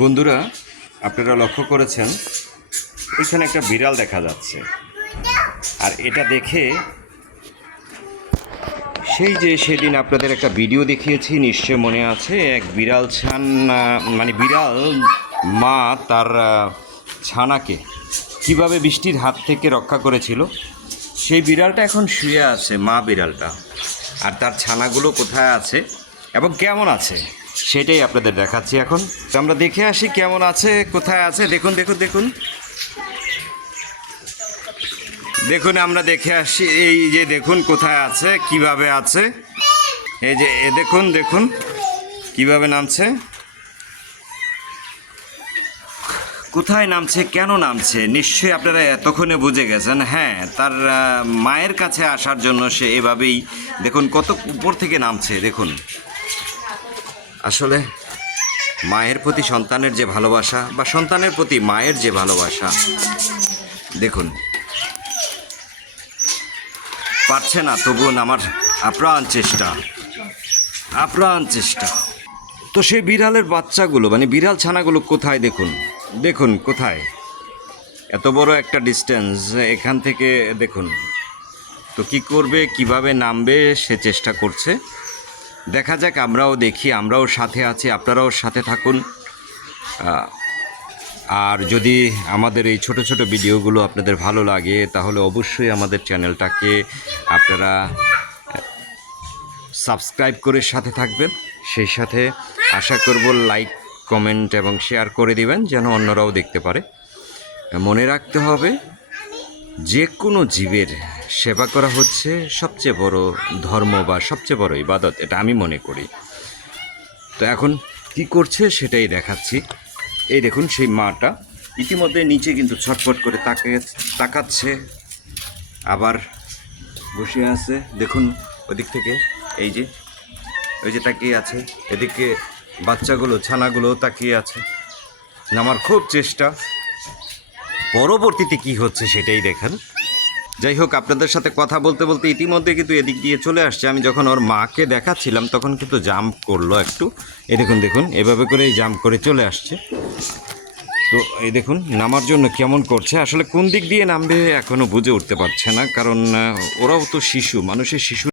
বন্ধুরা, আপনারা লক্ষ্য করেছেন, এখানে একটা বিড়াল দেখা যাচ্ছে। আর এটা দেখে সেই যে সেদিন আপনাদের একটা ভিডিও দেখিয়েছি, নিশ্চয় মনে আছে, এক বিড়াল ছান মানে বিড়াল, মা তার ছানাকে কীভাবে বৃষ্টির হাত থেকে রক্ষা করেছিল, সেই বিড়ালটা এখন শুয়ে আছে, মা বিড়ালটা। আর তার ছানাগুলো কোথায় আছে এবং কেমন আছে? সেটাই আপনাদের দেখাচ্ছি এখন। আমরা দেখে আসি কেমন আছে, কোথায় আছে। দেখুন দেখুন দেখুন। দেখুন, আমরা দেখে আসি এই যে দেখুন কোথায় আছে, কীভাবে আছে। এই যে, এ দেখুন দেখুন, কীভাবে নামছে। কোথায় নামছে, কেন নামছে, নিশ্চয়ই আপনারা এতক্ষণে বুঝে গেছেন। হ্যাঁ তার মায়ের কাছে আসার জন্য সে এভাবেই, দেখুন, কত উপর থেকে নামছে, দেখুন। আসলে মায়ের প্রতি সন্তানের যে ভালোবাসা বা সন্তানের প্রতি মায়ের যে ভালোবাসা, দেখুন, পারছে না তবুও আমার আপ্রাণ চেষ্টা আপ্রাণ চেষ্টা। তো সেই বিড়ালের বাচ্চাগুলো মানে বিড়াল ছানাগুলো কোথায় দেখুন? দেখুন, কোথায়? এত বড় একটা ডিস্টেন্স এখান থেকে দেখুন, তো কি করবে, কীভাবে নামবে, সে চেষ্টা করছে। দেখা যাক, আমরাও দেখি, আমরাও সাথে আছি, আপনারাও সাথে থাকুন। আর যদি আমাদের এই ছোট ছোট ভিডিওগুলো আপনাদের ভালো লাগে, তাহলে অবশ্যই আমাদের চ্যানেলটাকে আপনারা সাবস্ক্রাইব করে সাথে থাকবেন। সেই সাথে আশা করব লাইক, কমেন্ট এবং শেয়ার করে দিবেন, যেন অন্যরাও দেখতে পারে। মনে রাখতে হবে, যে কোনো জীবের সেবা করা হচ্ছে সবচেয়ে বড় ধর্ম বা সবচেয়ে বড় ইবাদত, এটা আমি মনে করি। তো এখন কি করছে সেটাই দেখাচ্ছি। এই দেখুন সেই মাটা, ইতিমধ্যে নিচে কিন্তু ছটফট করে তাকে, তাকাচ্ছে, আবার বসে আছে। দেখুন ওদিক থেকে, এই যে, ওই যে তাকিয়ে আছে। এদিকে বাচ্চাগুলো, ছানাগুলো তাকিয়ে আছে। আমার খুব চেষ্টা। পরবর্তীতে কি হচ্ছে সেটাই দেখেন। যাই হোক, আপনাদের সাথে কথা বলতে বলতে ইতিমধ্যে কিন্তু এদিক দিয়ে চলে আসছে। আমি যখন ওর মাকে দেখাচ্ছিলাম, তখন কিন্তু জাম্প করল একটু। এ দেখুন দেখুন, এভাবে করেই জাম্প করে চলে আসছে। তো এই দেখুন, নামার জন্য কেমন করছে। আসলে কোন দিক দিয়ে নামবে এখনও বুঝে উঠতে পারছে না, কারণ ওরাও তো শিশু, মানুষের শিশু।